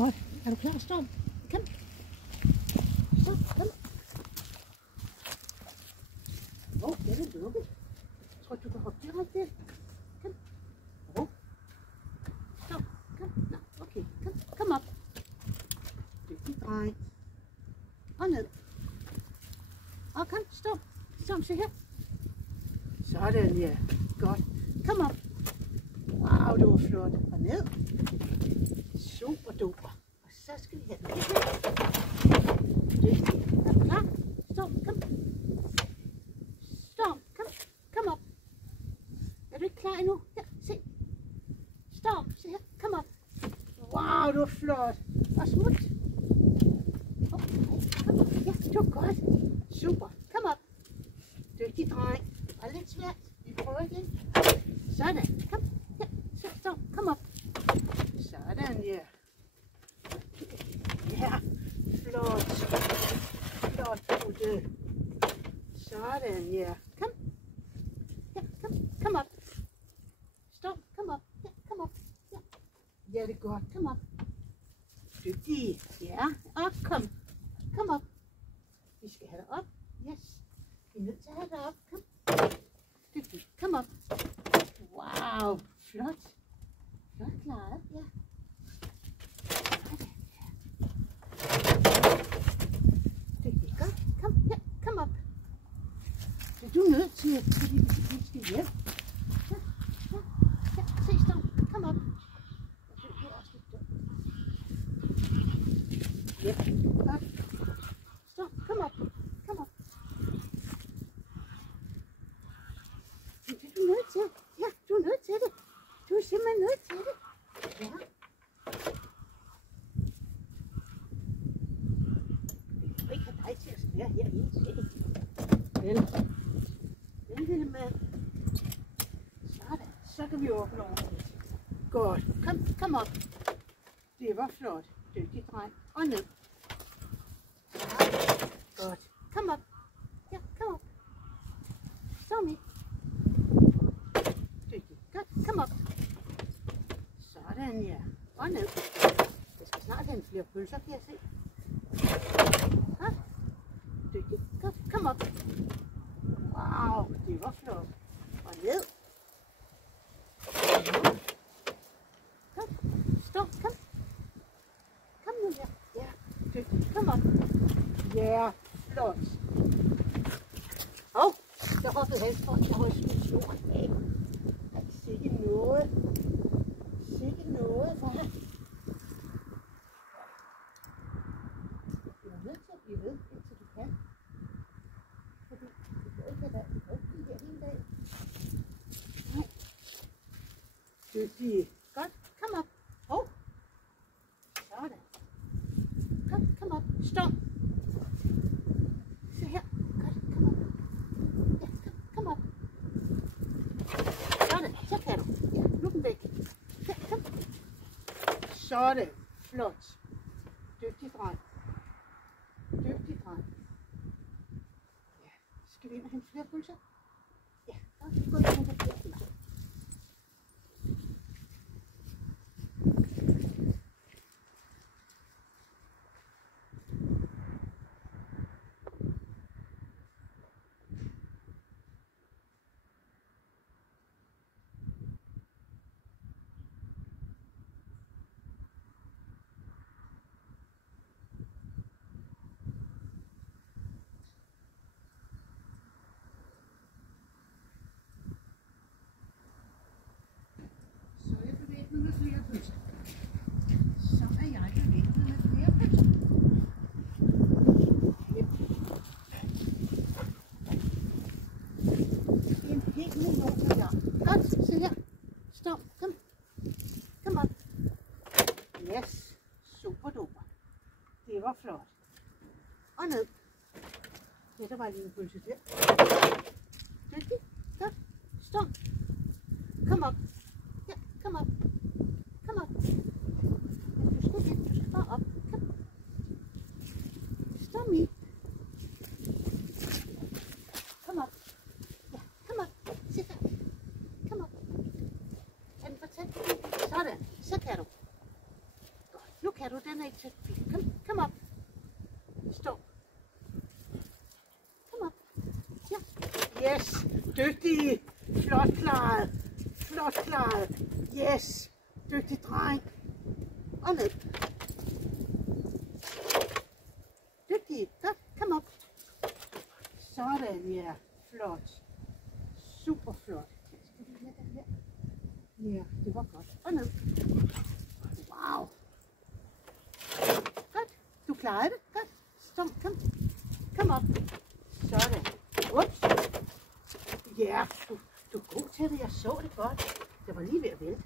Godt. Er du klar, Storm? Kom. Så, kom. Den er lukket. Jeg tror, du kan hoppe direkte ind. Kom. Stop. Kom. Nå, okay. Kom op. Dygtig dreng. Og ned. Og kom, stop. Stop, se her. Sådan, ja. Godt. Kom op. Wow, det var flot. Og ned. Super duper. Og så skal vi have den her. Dygtig. Er du klar? Stop. Kom. Storm, kom op. Er du ikke klar endnu? Her, se. Storm, se her. Kom op. Wow, du er flot. Og smut. Kom op. Ja, det var godt. Super. Kom op. Dygtig dreng. Det var lidt svært. Vi prøver igen. Sådan. Kom. Ja, så, Storm. Kom op. Sådan, ja. Ja, flot. Flot, Butte. Sådan, ja. Kom. Ja, kom op. Stop, kom op. Ja, kom op. Ja. Ja, det er godt. Kom op. Dygtig. Ja, og kom. Kom op. Vi skal have dig op. Yes. Vi er nødt til at have dig op. Kom. Dygtig. Kom op. Wow. Flot. Flot klaret. Ja. Sådan, ja. Dygtig. Godt. Kom. Ja, kom op. Så du er nødt til, fordi vi skal hjem. Ja, se, Storm. Kom op. Det er også lidt dumt. Ja, godt. Storm, kom op. Kom op. Det er du nødt til. Ja, du er nødt til det. Du er simpelthen nødt til det. Ja. Jeg vil ikke have dig til at være herinde. Vel. Lille mand. Sådan. Så kan vi åbne ordentligt. Godt. Kom op. Det var flot. Dygtig dreng. Og ned. Sådan. Godt. Kom op. Ja, kom op. Stormy. Dygtig. Godt. Kom op. Sådan, ja. Og ned. Jeg skal snart have flere pølser, kan jeg se. Ja. Dygtig. Godt. Kom op. Wow, det var flot. Og ned. Kom. Stop. Kom. Kom nu her. Ja, dygtig. Kom op. Ja, flot. Jeg hoppede hen for, at jeg havde skudt jorden af. Sikke noget. Sikke noget for ham. Du er nødt til at blive ved, indtil du kan. Fordi du kan ikke have været i ryggen her hele dagen. Nej. Dygtig. Godt. Kom op. Sådan. Kom op. Stop. Se her. Godt. Kom op. Ja, kom op. Sådan. Så kan du. Ja, nu den væk. Ja, kom. Sådan. Flot. Dygtig dreng. Dygtig dreng. Ja. Skal vi ind og hente flere pølser? Ja, så gå ind og hente flere pølser. Med flere pølser. Så er jeg bevæbnet med flere pølser. Det er en helt million af jer. Godt, se her. Stop, kom. Kom op. Yes, super duper. Det var flot. Og ned. Ja, der var en lille pølse der. Dygtig. Godt. Stop. Kom op. Ja, kom op. Kom op. Men du skal bare op. Kom. Stop me. Kom op. Ja, kom op. Sæt dig. Kom op. Kan du fortælle? Sådan. Så kan du. Godt. Nu kan du. Den er ikke så fin. Kom op. Stå. Kom op. Ja. Yes. Dygtig. Flot klaret. Flot klaret. Yes. Dygtig dreng. Og ned. Dygtig. Godt. Kom op. Sådan, ja. Flot. Super flot. Skal vi lægge den her? Ja, det var godt. Og ned. Wow. Godt. Du klarede det. Godt. Stop. Kom op. Sådan. Ups. Ja, du er god til det. Jeg så det godt. Det var lige ved at vælte.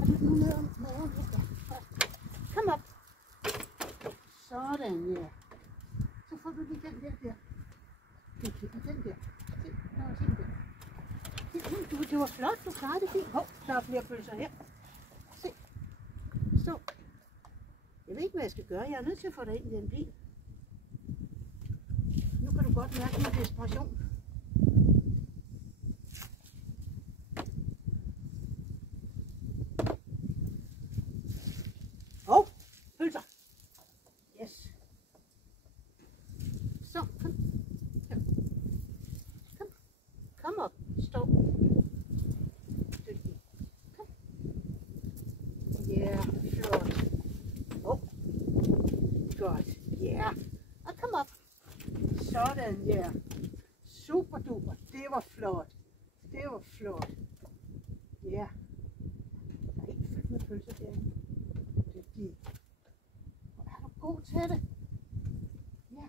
Og nu ned om lidt. Ja. Kom op. Sådan, ja. Så får du lige den der. Den der. Det var flot, du klarede det fint. Hov, der er flere pølser her. Se. Stå. Jeg ved ikke, hvad jeg skal gøre. Jeg er nødt til at få dig ind i den bil. Nu kan du godt mærke min desperation. Hov, pølser. Yes. Så, kom. Kom op. Stå. Dygtig. Kom. Ja, flot. Godt. Ja. Og kom op. Sådan, ja. Super duper. Det var flot. Det var flot. Ja. Der er helt fyldt med pølser derinde. Dygtig. Hvor er du god til det. Ja.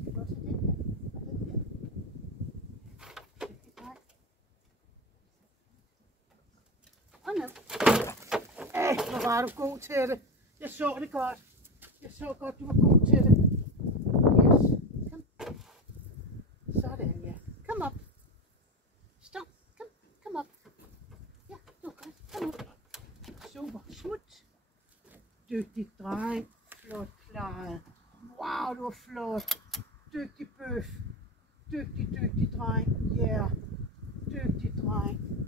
Skal du også have den her? Og den her? Dygtig dreng. Og ned. Hvor var du god til det. Jeg så det godt. Jeg så godt, du var god til det. Yes. Kom. Sådan, ja. Kom op. Stop. Kom op. Ja, det var godt. Kom op. Super. Smut. Dygtig dreng. Flot klaret. Wow, du var flot. Dygtig bøf. Dygtig dreng. Ja. Yeah. Dygtig dreng.